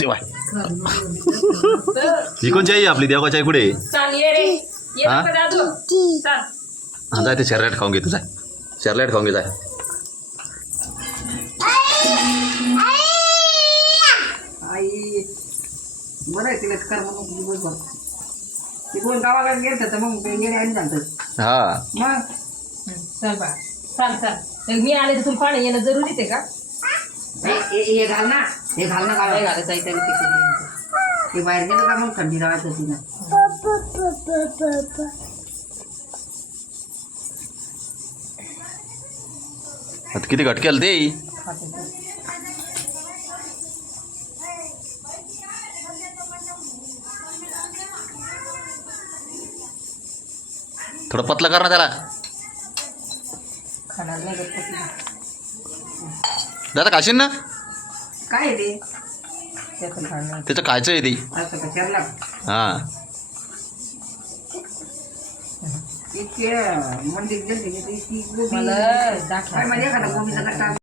तेव्हा ही कोणची आई? आपली देवगाची आई कुठे आहे? चाल ये रे. ये हा? जाय ते शर्लेट खाऊन घे तू जाय शर्लेट खाऊन घे जाय आई बरं आहे तिला कर मग दिवसभर. ते दोन गावाला गेलं तर मग ते गेले आणि झालं हा. मग? चल बा. चाल चाल. तर मी आले तर तुला पाणी येणं जरुरीच आहे का? हे हे- हे घाल ना हे घाल ना काय घालायचं त्याला तिकडे ते बाहेर गेलं का मग थंडी राहत होती ना आता किती घट केलं ते. थोडं पतलं कर ना त्याला खाणार नाही. दादा खाशील ना? काय आहे ते? त्याचं खायचं आहे ते. असं का चरला हां. इतके मंदिर गेले की इतकी गोबी. मला काय गोबीचा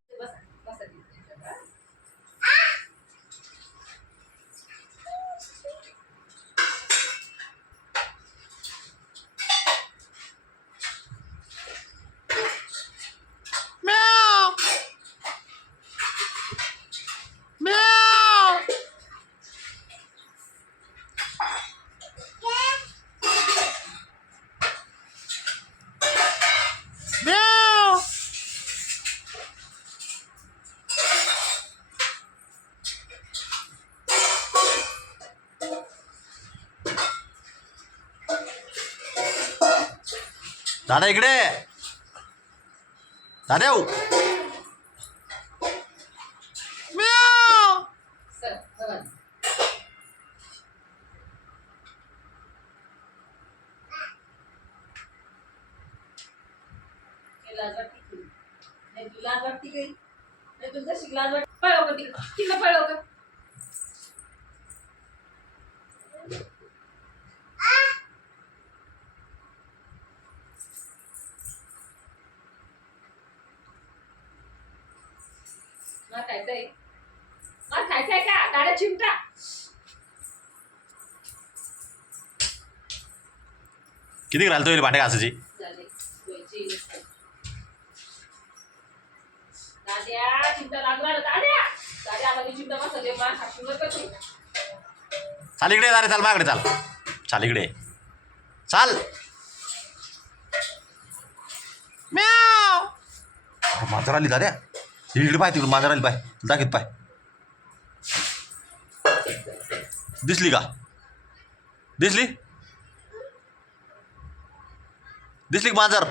दादा इकडे. दादा लाज वाटते वाटते काही शिक लाज वाटते पळव का तिकडं तिकडं पळव मला खायचंय मला खायचंय का? दाड्या चिमटा. किती घालतो येईल भांडे घासायची? झाले. व्हायची दाद्या चिमटा लागला रे, दाद्या. दाद्या आता मी चिमटा बसले मला हातून करते चाल इकडे दारे चाल माझ्याकडे चाल. चाल इकडे. चाल. मांजर आली दाद्या. इकडे पाय तिकडे मांजर आली पाय. दाखीत पाय. दिसली का? दिसली? दिसली का मांजर?